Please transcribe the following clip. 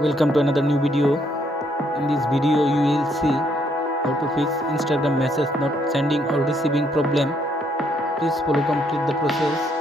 Welcome to another new video. In this video you will see how to fix Instagram message not sending or receiving problem. Please follow complete the process.